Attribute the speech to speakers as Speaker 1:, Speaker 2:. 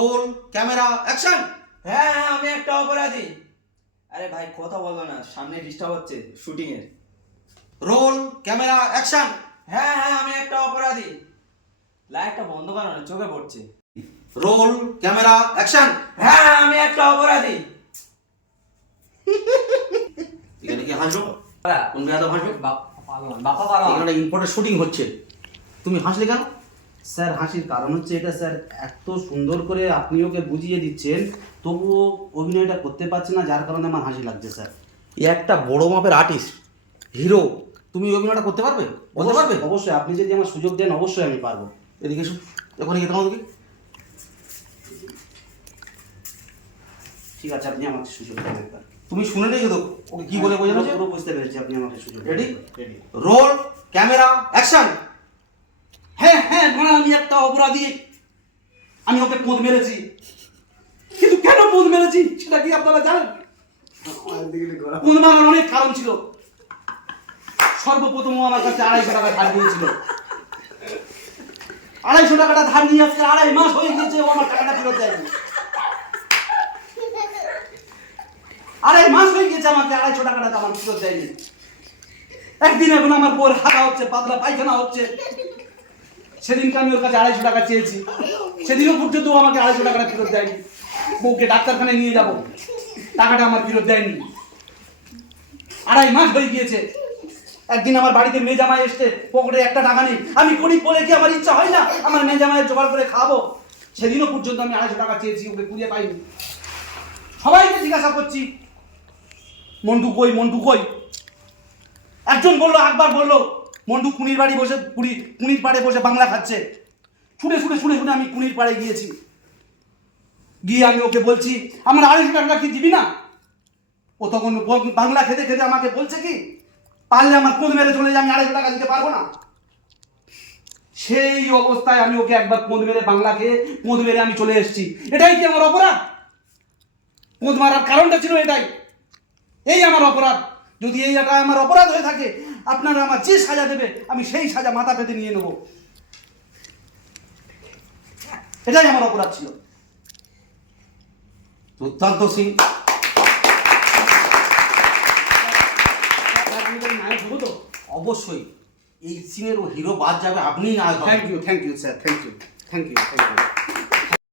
Speaker 1: Role camera action
Speaker 2: হ্যাঁ হ্যাঁ আমি একটা অপরাধী। আরে ভাই কথা বলো না সামনে ডিস্টার্ব হচ্ছে শুটিং এর।
Speaker 1: রোল ক্যামেরা অ্যাকশন
Speaker 2: হ্যাঁ হ্যাঁ আমি একটা অপরাধী। লাইটটা বন্ধ করো না চোখে পড়ছে।
Speaker 1: রোল ক্যামেরা অ্যাকশন
Speaker 2: হ্যাঁ হ্যাঁ আমি একটা অপরাধী।
Speaker 1: এখানে কি হাসবো? কোন গায়ে হাসবে?
Speaker 2: বাপা পারো
Speaker 1: এখানে ইম্পর্টেন্ট শুটিং হচ্ছে। তুমি হাসলে কেন?
Speaker 3: স্যার হাসির কারণ হচ্ছে এটা স্যার এত সুন্দর করে আপনি ওকে বুঝিয়ে দিচ্ছেন তবুও অভিনয়টা করতে পারছে না যার কারণে আমার হাসি লাগছে স্যার।
Speaker 1: এ একটা বড় মাপের আর্টিস্ট হিরো তুমি এই অভিনয়টা করতে পারবে? বলতে পারবে?
Speaker 3: অবশ্যই- আপনি যদি আমার সুযোগ দেন অবশ্যই আমি পারব।
Speaker 1: এদিকে এসো এখন এখানে দিকে
Speaker 3: ঠিক আছে আপনি আমাকে সুযোগ দেন একবার।
Speaker 1: তুমি শুনে রেখে তো ওকে কি বলে বোঝানো
Speaker 3: পুরো- বুঝতে পেরেছি আপনি আমাকে সুযোগ
Speaker 1: Ready?
Speaker 3: Ready
Speaker 1: roll camera action
Speaker 3: হ্যাঁ আমি একটা অপরাধী। আমি ওকে পোঁদ মেরেছি। কিন্তু কেন পোঁদ মেরেছি, সেটা কি আপনারা জানেন? পোঁদ মারার অনেক কারণ ছিল। সর্বপ্রথম আমার কাছে আড়াইশো টাকা ধার দিয়েছিল আড়াইশো টাকাটা ধার নিয়ে আজকে আড়াই মাস হয়ে গিয়েছে, ও আমার টাকাটা ফেরত দেয়নি। আড়াই মাস হয়ে গিয়েছে আমাকে আড়াইশো টাকাটা আমার ফেরত দেয়নি। একদিন এখন আমার বোর হাঁটা হচ্ছে, পাতলা পায়খানা হচ্ছে। সেদিনকে আমি ওর কাছে আড়াইশো টাকা চেয়েছি। সেদিনও পর্যন্ত ও আমাকে আড়াইশো টাকাটা ফেরত দেয়নি। বউকে ডাক্তারখানায় নিয়ে যাব। টাকাটা আমার ফেরত দেয়নি। আড়াই মাস হয়ে গিয়েছে। একদিন আমার বাড়িতে মেয়ে জামাই এসছে, পকেটে একটা টাকা নেই। আমি গরিব বলে কি আমার ইচ্ছা হয় না? আমার মেয়ে জামাইয়ের জোগাড় করে খাব সেদিনও পর্যন্ত আমি আড়াইশো টাকা চেয়েছি, ওকে কুড়িয়ে পাইনি। সবাইকে জিজ্ঞাসা করছি, মন্টু কই মন্টু কই? একজন বলল একবার বলল মন্টু কুনির বাড়ি বসে কুড়ি কুনির পাড়ে বসে বাংলা খাচ্ছে। শুনে শুনে শুনে শুনে আমি কুনির পাড়ে গিয়েছি। গিয়ে আমি ওকে বলছি, আমার আড়াইশো টাকা কি দিবি না? ও তখন বাংলা খেতে খেতে আমাকে বলছে কি, পারলে আমার কোদ মেরে চলে যায় আমি আড়াইশো টাকা দিতে পারব না? সেই অবস্থায় আমি ওকে একবার কোঁদ মেরে বাংলা খেয়ে, কোঁদ মেরে আমি চলে এসেছি। এটাই কি আমার অপরাধ? কোঁদ মারার কারণটা ছিল এটাই। এই আমার অপরাধ। যদি এই এটা আমার অপরাধ হয়ে থাকে, আপনারা আমার যে সাজা দেবে, আমি সেই সাজা মাথা পেতে নিয়ে নেব। এটাই আমার অপরাধ ছিল।
Speaker 1: দুর্দান্ত সিং। অবশ্যই, এই সিংয়ের ও হিরো বাদ যাবে আপনি
Speaker 3: thank you thank you sir thank you thank you thank you